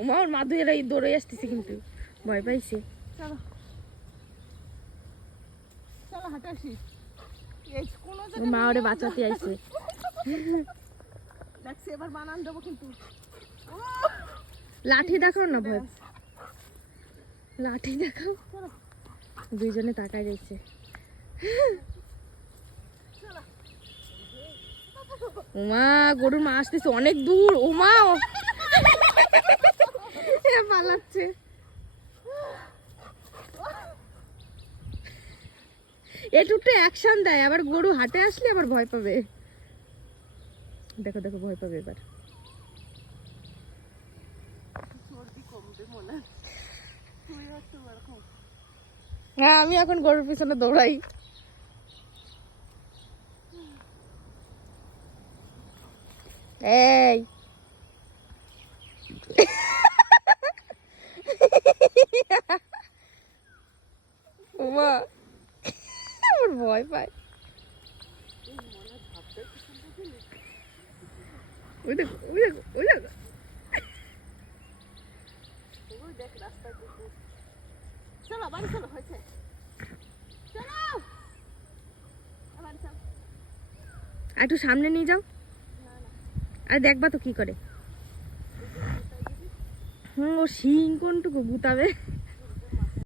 ওর মা দুই এরাই দৌড়ে আসতেছে কিন্তু ভয় পাইছে। চলো চলো হাঁটে আসি। মা ওরে বাঁচাতে আইছে। দেখছি এবার বানান দেবো কিন্তু। লাঠি দেখাও না ভয়, লাঠি দেখাও। দুইজনে তাকাই রয়েছে। ওমা গরুর মা আসতেছে অনেক দূর। ওমা পালাচ্ছে। একটু অ্যাকশন দেয়, আবার গরু হাটে আসলে আবার ভয় পাবে। দেখো দেখো ভয় পাবে এবার। হ্যাঁ আমি এখন গরুর পিছনে দৌড়াই। এই ওমা আমার ভয় পায়। ওই দেখো ওই দেখো ওই দেখো। চলো বাড়ি চলো, হয়েছে চলো। একটু সামনে নিয়ে যাও। আরে দেখবা তো কি করে। ও শিং কোনটুকু গুতাবে।